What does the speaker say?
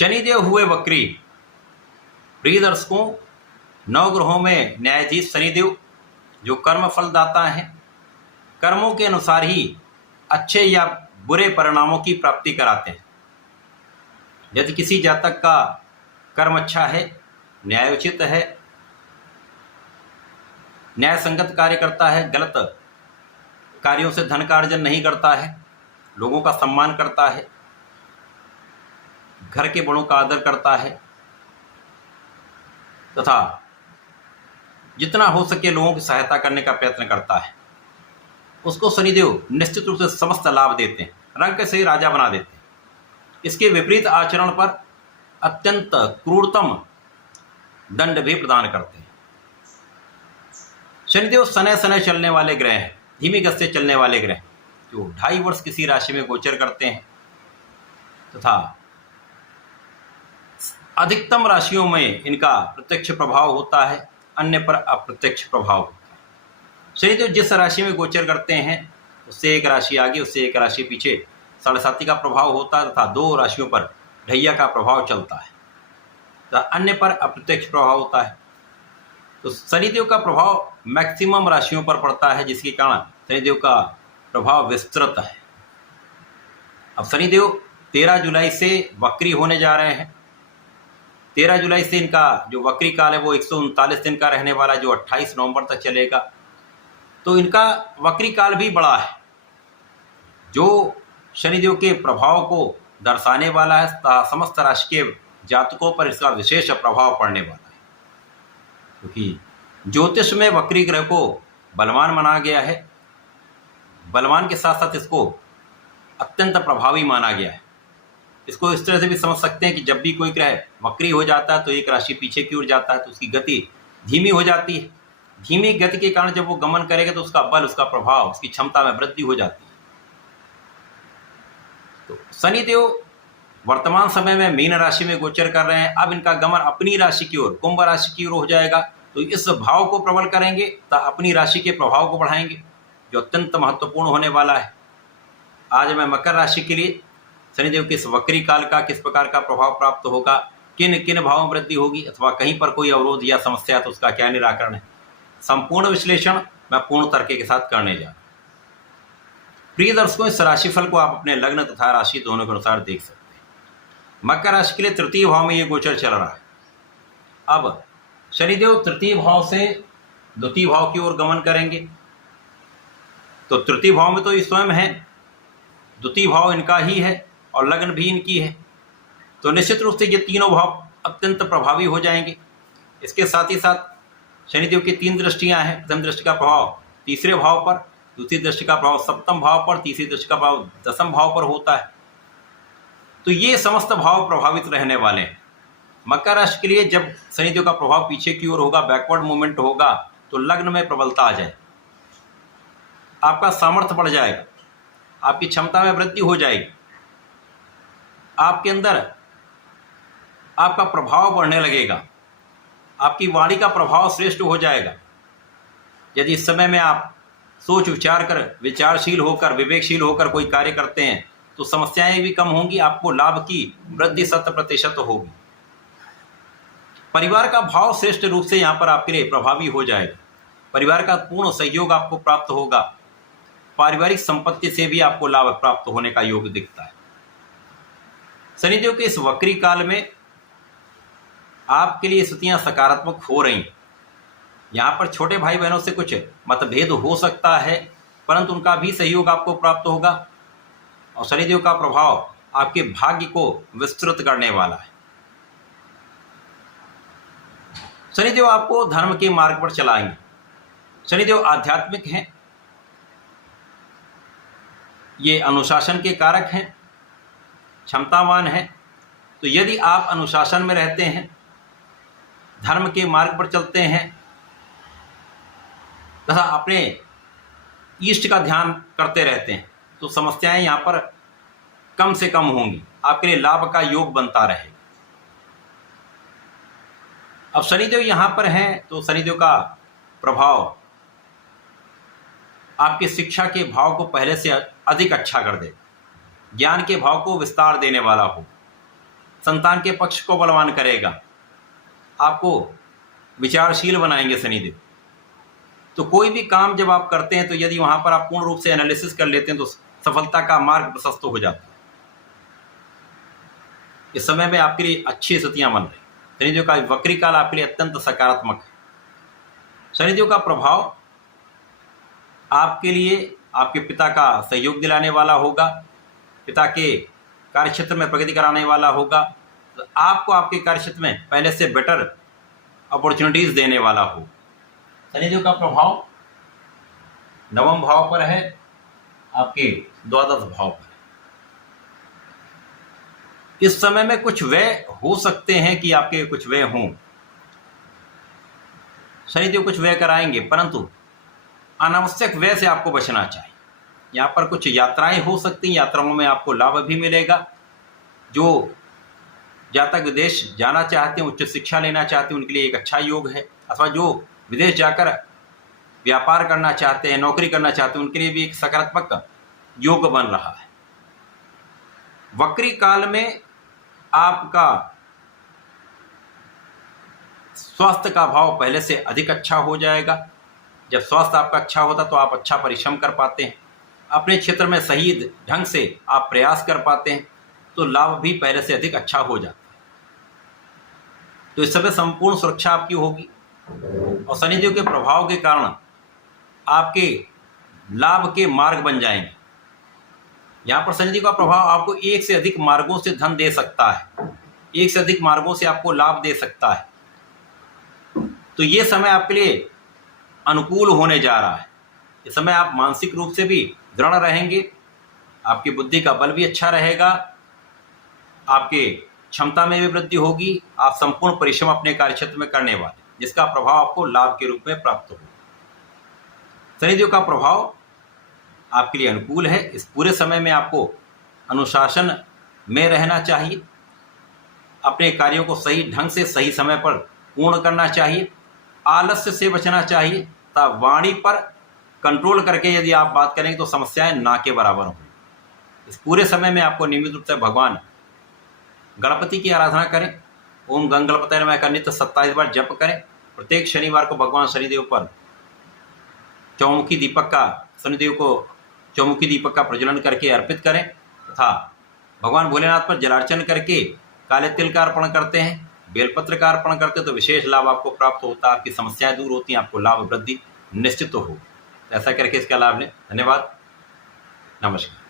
शनिदेव हुए वक्री। प्रिय दर्शकों, नवग्रहों में न्यायाधीश शनिदेव जो कर्म फलदाता हैं, कर्मों के अनुसार ही अच्छे या बुरे परिणामों की प्राप्ति कराते हैं। यदि किसी जातक का कर्म अच्छा है, न्यायोचित है, न्याय संगत कार्य करता है, गलत कार्यों से धन का अर्जन नहीं करता है, लोगों का सम्मान करता है, घर के बड़ों का आदर करता है तथा जितना हो सके लोगों की सहायता करने का प्रयत्न करता है, उसको शनिदेव निश्चित रूप से समस्त लाभ देते हैं, रंग से राजा बना देते हैं। इसके विपरीत आचरण पर अत्यंत क्रूरतम दंड भी प्रदान करते हैं। शनिदेव सने सने चलने वाले ग्रह हैं, धीमी गति से चलने वाले ग्रह जो 2.5 वर्ष किसी राशि में गोचर करते हैं तथा अधिकतम राशियों में इनका प्रत्यक्ष प्रभाव होता है, अन्य पर अप्रत्यक्ष प्रभाव होता है। शनिदेव जिस राशि में गोचर करते हैं उससे एक राशि आगे, उससे एक राशि पीछे 7.5 का प्रभाव होता है तथा 2 राशियों पर ढैया का प्रभाव चलता है तथा अन्य पर अप्रत्यक्ष प्रभाव होता है। तो शनिदेव का प्रभाव मैक्सिमम राशियों पर पड़ता है, जिसके कारण शनिदेव का प्रभाव विस्तृत है। अब शनिदेव 13 जुलाई से वक्री होने जा रहे हैं। 13 जुलाई से इनका जो वक्री काल है वो 139 दिन का रहने वाला, जो 28 नवंबर तक चलेगा। तो इनका वक्री काल भी बड़ा है, जो शनिदेव के प्रभाव को दर्शाने वाला है। समस्त राशि के जातकों पर इसका विशेष प्रभाव पड़ने वाला है, क्योंकि ज्योतिष में वक्री ग्रह को बलवान माना गया है। बलवान के साथ साथ इसको अत्यंत प्रभावी माना गया है। इसको इस तरह से भी समझ सकते हैं कि जब भी कोई ग्रह वक्री हो जाता है तो एक राशि पीछे की ओर जाता है, तो उसकी गति धीमी हो जाती है। धीमी गति के कारण जब वो गमन करेगा तो उसका बल, उसका प्रभाव, उसकी क्षमता में वृद्धि हो जाती है। तो शनिदेव वर्तमान समय में मीन राशि में गोचर कर रहे हैं। अब इनका गमन अपनी राशि की ओर, कुंभ राशि की ओर हो जाएगा, तो इस भाव को प्रबल करेंगे तथा अपनी राशि के प्रभाव को बढ़ाएंगे, जो अत्यंत महत्वपूर्ण होने वाला है। आज मैं मकर राशि के लिए शनिदेव के इस वक्री काल का किस प्रकार का प्रभाव प्राप्त होगा, किन किन भावों में वृद्धि होगी अथवा कहीं पर कोई अवरोध या समस्या है तो उसका क्या निराकरण है, संपूर्ण विश्लेषण मैं पूर्ण तर्क के साथ करने जा रहा हूं। प्रिय दर्शकों, इस राशिफल को आप अपने लग्न तथा राशि दोनों के अनुसार देख सकते हैं। मकर राशि के लिए तृतीय भाव में ये गोचर चल रहा है। अब शनिदेव तृतीय भाव से द्वितीय भाव की ओर गमन करेंगे, तो तृतीय भाव में तो ये स्वयं है, द्वितीय भाव इनका ही है और लग्न भी इनकी है, तो निश्चित रूप से ये तीनों भाव अत्यंत प्रभावी हो जाएंगे। इसके साथ ही साथ शनिदेव की 3 दृष्टियां हैं। प्रथम दृष्टि का प्रभाव तीसरे भाव पर, दूसरी दृष्टि का प्रभाव सप्तम भाव पर, तीसरी दृष्टि का प्रभाव 10वें भाव पर होता है। तो ये समस्त भाव प्रभावित रहने वाले हैं। मकर राशि के लिए जब शनिदेव का प्रभाव पीछे की ओर होगा, बैकवर्ड मूवमेंट होगा, तो लग्न में प्रबलता आ जाए, आपका सामर्थ्य बढ़ जाएगा, आपकी क्षमता में वृद्धि हो जाएगी, आपके अंदर आपका प्रभाव बढ़ने लगेगा, आपकी वाणी का प्रभाव श्रेष्ठ हो जाएगा। यदि इस समय में आप सोच विचार कर, विचारशील होकर, विवेकशील होकर कोई कार्य करते हैं तो समस्याएं भी कम होंगी, आपको लाभ की वृद्धि 100% होगी। परिवार का भाव श्रेष्ठ रूप से यहाँ पर आपके लिए प्रभावी हो जाएगा। परिवार का पूर्ण सहयोग आपको प्राप्त होगा। पारिवारिक संपत्ति से भी आपको लाभ प्राप्त होने का योग दिखता है। शनिदेव के इस वक्री काल में आपके लिए स्थितियां सकारात्मक हो रही। यहाँ पर छोटे भाई बहनों से कुछ मतभेद हो सकता है, परंतु उनका भी सहयोग आपको प्राप्त होगा और शनिदेव का प्रभाव आपके भाग्य को विस्तृत करने वाला है। शनिदेव आपको धर्म के मार्ग पर चलाएंगे। शनिदेव आध्यात्मिक हैं, ये अनुशासन के कारक हैं, क्षमतावान हैं। तो यदि आप अनुशासन में रहते हैं, धर्म के मार्ग पर चलते हैं तथा अपने इष्ट का ध्यान करते रहते हैं, तो समस्याएं यहाँ पर कम से कम होंगी, आपके लिए लाभ का योग बनता रहेगा। अब शनिदेव यहाँ पर हैं तो शनिदेव का प्रभाव आपके शिक्षा के भाव को पहले से अधिक अच्छा कर दे, ज्ञान के भाव को विस्तार देने वाला हो। संतान के पक्ष को बलवान करेगा, आपको विचारशील बनाएंगे शनिदेव। तो कोई भी काम जब आप करते हैं तो यदि वहां पर आप पूर्ण रूप से एनालिसिस कर लेते हैं तो सफलता का मार्ग प्रशस्त हो जाता है। इस समय में आपके लिए अच्छी स्थितियां बन रही। शनिदेव का वक्री काल आपके लिए अत्यंत सकारात्मक है। शनिदेव का प्रभाव आपके लिए आपके पिता का सहयोग दिलाने वाला होगा, पिता के कार्यक्षेत्र में प्रगति कराने वाला होगा, तो आपको आपके कार्यक्षेत्र में पहले से बेटर अपॉर्चुनिटीज देने वाला हो। शनिदेव का प्रभाव नवम भाव पर है, आपके द्वादश भाव पर। इस समय में कुछ व्यय हो सकते हैं कि आपके कुछ व्यय हों, शनिदेव कुछ व्यय कराएंगे, परंतु अनावश्यक व्यय से आपको बचना चाहिए। यहाँ पर कुछ यात्राएं हो सकती हैं, यात्राओं में आपको लाभ भी मिलेगा। जो जातक विदेश जाना चाहते हैं, उच्च शिक्षा लेना चाहते हैं, उनके लिए एक अच्छा योग है। अथवा जो विदेश जाकर व्यापार करना चाहते हैं, नौकरी करना चाहते हैं, उनके लिए भी एक सकारात्मक योग बन रहा है। वक्री काल में आपका स्वास्थ्य का भाव पहले से अधिक अच्छा हो जाएगा। जब स्वास्थ्य आपका अच्छा होता तो आप अच्छा परिश्रम कर पाते हैं, अपने क्षेत्र में सही ढंग से आप प्रयास कर पाते हैं, तो लाभ भी पहले से अधिक अच्छा हो जाता है। तो इस समय संपूर्ण सुरक्षा आपकी होगी और शनिदेव के प्रभाव के कारण आपके लाभ के मार्ग बन जाएंगे। यहाँ पर शनिदेव का प्रभाव आपको एक से अधिक मार्गों से धन दे सकता है, एक से अधिक मार्गों से आपको लाभ दे सकता है। तो ये समय आपके लिए अनुकूल होने जा रहा है। इस समय आप मानसिक रूप से भी दृढ़ रहेंगे, आपकी बुद्धि का बल भी अच्छा रहेगा, आपके क्षमता में भी वृद्धि होगी, आप संपूर्ण परिश्रम अपने कार्यक्षेत्र में करने वाले, जिसका प्रभाव आपको लाभ के रूप में प्राप्त होगा। शनिदेव का प्रभाव आपके लिए अनुकूल है। इस पूरे समय में आपको अनुशासन में रहना चाहिए, अपने कार्यों को सही ढंग से सही समय पर पूर्ण करना चाहिए, आलस्य से बचना चाहिए तथा वाणी पर कंट्रोल करके यदि आप बात करेंगे तो समस्याएं ना के बराबर होंगी। इस पूरे समय में आपको नियमित रूप से भगवान गणपति की आराधना करें। ओम गंग गणपतये नमः का नित्य 27 बार जप करें। प्रत्येक शनिवार को भगवान शनिदेव पर चौमुखी दीपक का शनिदेव को चौमुखी दीपक का प्रज्वलन करके अर्पित करें तथा भगवान भोलेनाथ पर जलार्चन करके काले तिल का अर्पण करते हैं, बेलपत्र का अर्पण करते हैं, तो विशेष लाभ आपको प्राप्त होता है, आपकी समस्याएं दूर होती हैं, आपको लाभ वृद्धि निश्चित हो। ऐसा करके इसका लाभ लें। धन्यवाद, नमस्कार।